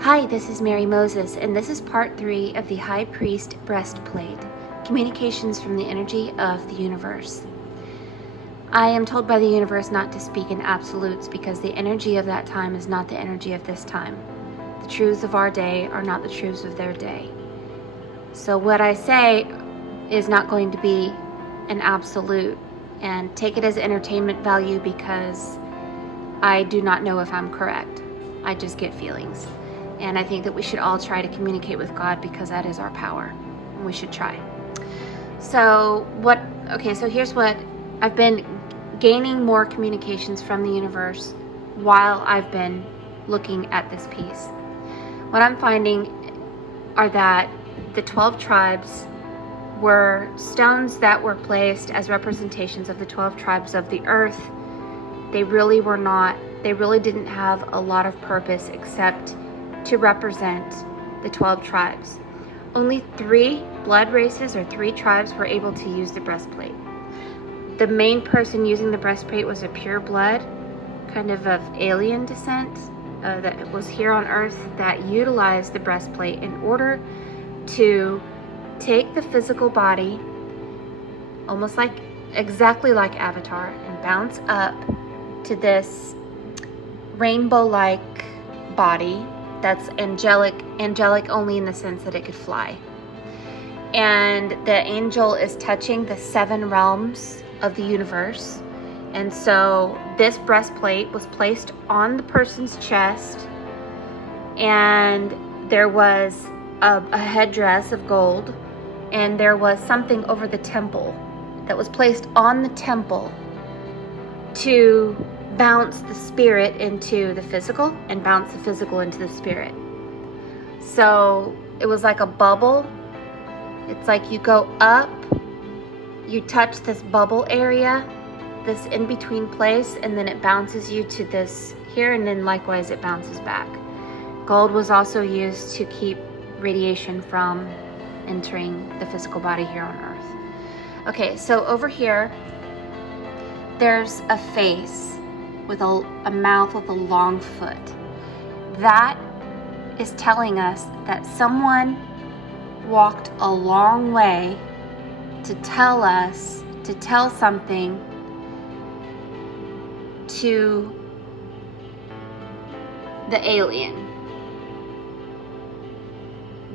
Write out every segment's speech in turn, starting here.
Hi, this is Mary Moses, and this is part 3 of the High Priest Breastplate, Communications from the Energy of the Universe. I am told by the universe not to speak in absolutes because the energy of that time is not the energy of this time. The truths of our day are not the truths of their day. So what I say is not going to be an absolute, and take it as entertainment value because I do not know if I'm correct. I just get feelings. And I think that we should all try to communicate with God because that is our power. And we should try. So here's what I've been gaining more communications from the universe while I've been looking at this piece. What I'm finding are that the 12 tribes were stones that were placed as representations of the 12 tribes of the earth. They really didn't have a lot of purpose except to represent the 12 tribes. Only 3 blood races or 3 tribes were able to use the breastplate. The main person using the breastplate was a pure blood, kind of alien descent, that was here on Earth, that utilized the breastplate in order to take the physical body, exactly like Avatar, and bounce up to this rainbow-like body that's angelic only in the sense that it could fly. And the angel is touching the 7 realms of the universe. And so this breastplate was placed on the person's chest, and there was a headdress of gold, and there was something over the temple that was placed on the temple to bounce the spirit into the physical and bounce the physical into the spirit. So it was like a bubble. It's like you go up, you touch this bubble area, this in-between place, and then it bounces you to this here, and then likewise it bounces back. Gold was also used to keep radiation from entering the physical body here on Earth. Okay, so over here, there's a face with a mouth with a long foot. That is telling us that someone walked a long way to tell something to the alien.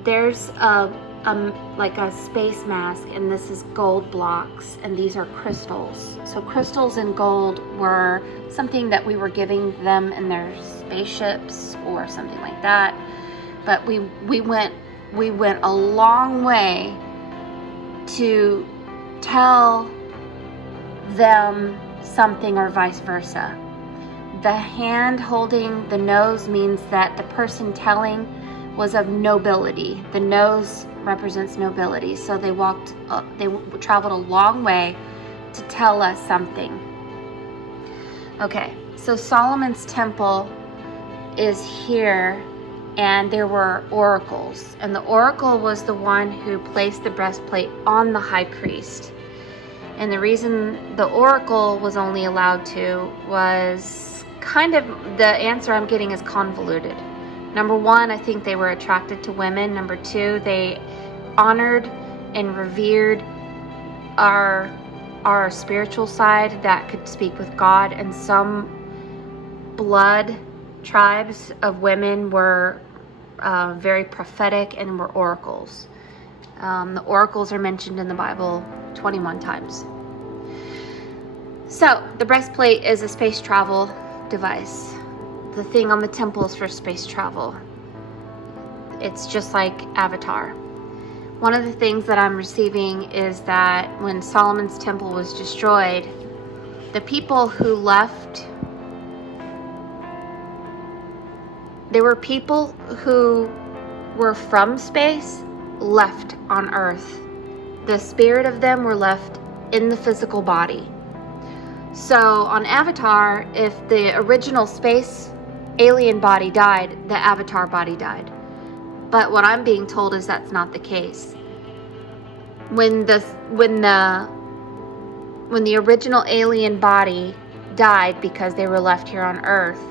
There's like a space mask, and this is gold blocks, and these are crystals. So crystals and gold were something that we were giving them in their spaceships or something like that. But we went a long way to tell them something, or vice versa. The hand holding the nose means that the person telling was of nobility. The nose represents nobility. So they traveled a long way to tell us something. Okay, so Solomon's temple is here, and there were oracles, and the oracle was the one who placed the breastplate on the high priest. And the reason the oracle was only allowed to was kind of, the answer I'm getting is convoluted. Number 1, I think they were attracted to women. Number 2, they honored and revered our spiritual side that could speak with God, and some blood tribes of women were very prophetic and were oracles. The oracles are mentioned in the Bible 21 times. So the breastplate is a space travel device. The thing on the temple is for space travel. It's just like Avatar. One of the things that I'm receiving is that when Solomon's temple was destroyed, the people who left, there were people who were from space left on Earth. The spirit of them were left in the physical body. So on Avatar, if the original space alien body died, the Avatar body died. But what I'm being told is that's not the case. When the original alien body died because they were left here on Earth,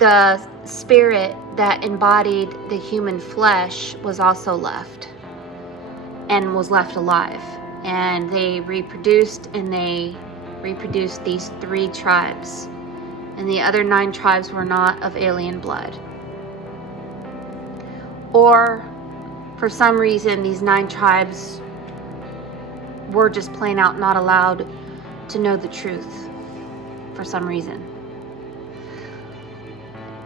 the spirit that embodied the human flesh was also left, and was left alive. And they reproduced, and they reproduced these 3 tribes. And the other 9 tribes were not of alien blood. Or, for some reason, these 9 tribes were just plain out not allowed to know the truth for some reason.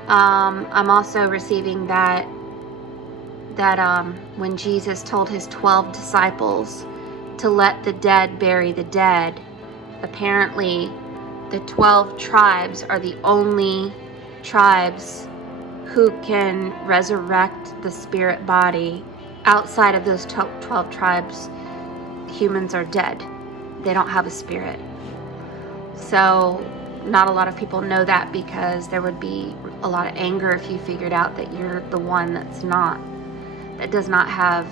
I'm also receiving that when Jesus told his 12 disciples to let the dead bury the dead, apparently the 12 tribes are the only tribes who can resurrect the spirit body. Outside of those 12 tribes, humans are dead. They don't have a spirit. So not a lot of people know that, because there would be a lot of anger if you figured out that you're the one that does not have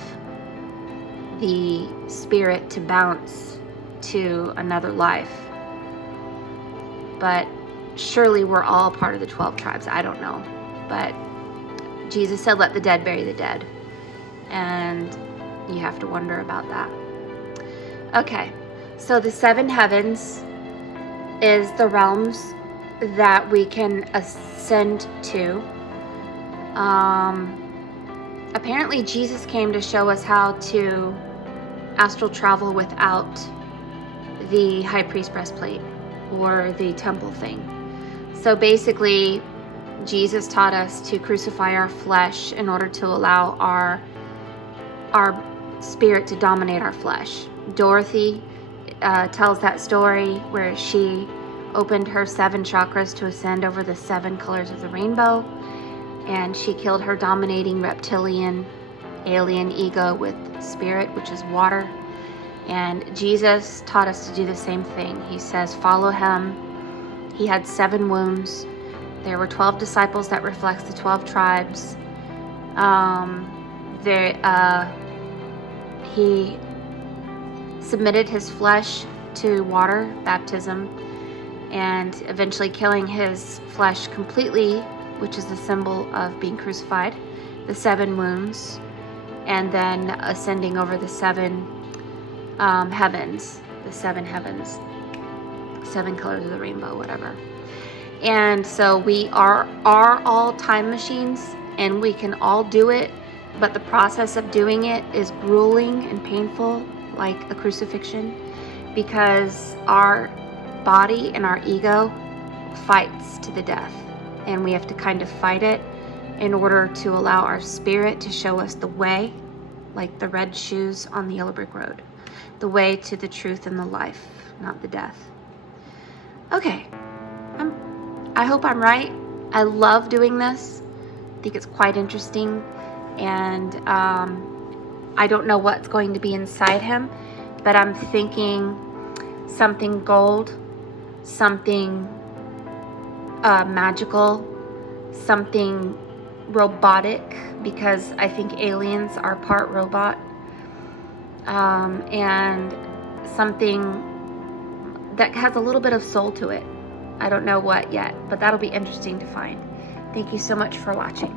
the spirit to bounce to another life. But surely we're all part of the 12 tribes. I don't know. But Jesus said, let the dead bury the dead. And you have to wonder about that. Okay, so the 7 heavens is the realms that we can ascend to. Apparently Jesus came to show us how to astral travel without the High Priest Breastplate or the temple thing. So basically, Jesus taught us to crucify our flesh in order to allow our spirit to dominate our flesh. Dorothy tells that story where she opened her 7 chakras to ascend over the 7 colors of the rainbow, and she killed her dominating reptilian alien ego with spirit, which is water. And Jesus taught us to do the same thing. He says, follow him. He had 7 wombs. There were 12 disciples that reflects the 12 tribes. He submitted his flesh to water baptism, and eventually killing his flesh completely, which is the symbol of being crucified, the 7 wombs, and then ascending over the 7 heavens, 7 colors of the rainbow, whatever. And so we are all time machines, and we can all do it, but the process of doing it is grueling and painful, like a crucifixion, because our body and our ego fights to the death, and we have to kind of fight it in order to allow our spirit to show us the way, like the red shoes on the yellow brick road, the way to the truth and the life, not the death. Okay, I hope I'm right. I love doing this. I think it's quite interesting, and I don't know what's going to be inside him, but I'm thinking something gold, something magical, something robotic, because I think aliens are part robot, and something that has a little bit of soul to it. I don't know what yet, but that'll be interesting to find. Thank you so much for watching.